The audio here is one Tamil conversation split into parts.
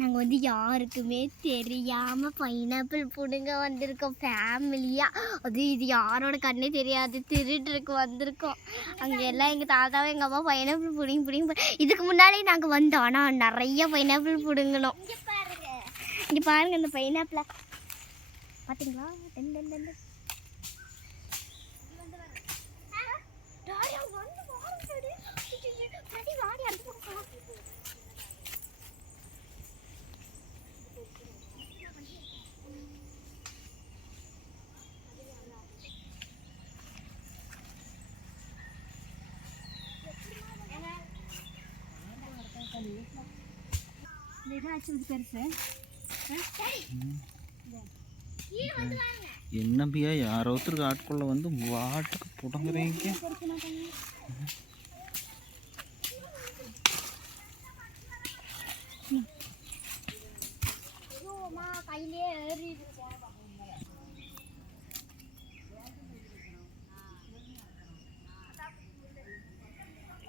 நாங்கள் வந்து யாருக்குமே தெரியாமல் பைனாப்பிள் பிடுங்க வந்திருக்கோம் ஃபேமிலியாக. அது இது யாரோட கண்ணே தெரியாது, திருட்டுருக்கு வந்திருக்கோம். அங்கே எல்லாம் எங்கள் தாத்தாவும் எங்கள் அம்மா பைனாப்பிள் பிடிங்க இதுக்கு முன்னாடி நாங்கள் வந்தோம். ஆனால் நிறைய பைனாப்பிள் பிடுங்கணும். இங்கே பாருங்கள் இந்த பைனாப்பிளை பார்த்தீங்களா? என்னம்பியா யாரோ ஒருத்தருக்கு ஆட்குள்ள வந்து வாட்டுக்கு புடங்குறீங்க.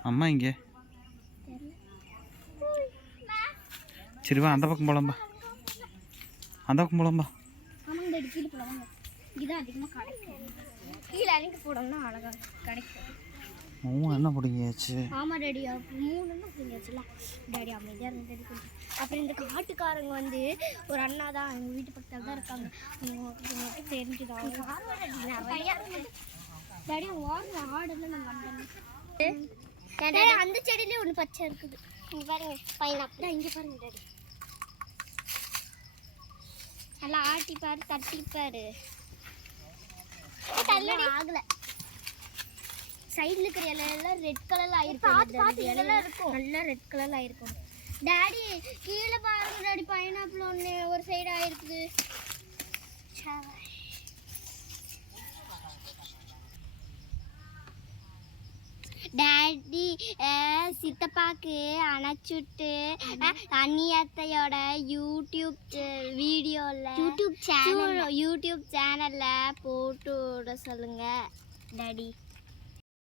அம்மா இங்க சரிவா அந்த பக்கம் போலாம்பா, அந்த பக்கம் போலாம்பா. என்ன பிடிங்கியாச்சு? ஆமா டாடி, 3 பிடிங்கியாச்சுல டாடி. அமைதியா இருந்து அப்புறம் இந்த காட்டுக்காரங்க வந்து ஒரு அண்ணா தான் எங்கள் வீட்டு பக்கத்தில் தான் இருக்காங்க. உங்களுக்கு தெரிஞ்சுதான் டாடி வாங்க ஆடெல்லாம் நாங்கள் வந்தோம். அந்த செடியிலே ஒன்று பச்சை இருக்குது. இங்கே பாருங்க பைனாப்பிள். இங்கே பாருங்க டாடி, நல்லா ஆட்டிப்பாரு தட்டிப்பாரு. ஆகல சைடில் இருக்கிற இலையெல்லாம் ரெட் கலர்ல ஆயிருக்கும். நல்லா ரெட் கலர்ல ஆயிருக்கும். டாடி கீழே பாருங்க டாடி, பைனாப்பிள் ஒன்று ஒரு சைடு ஆயிருக்குது. டாடி சித்தப்பாக்கு அணைச்சுட்டு அண்ணியத்தையோட யூடியூப் சேனல்ல போட்டு விட சொல்லுங்க டாடி.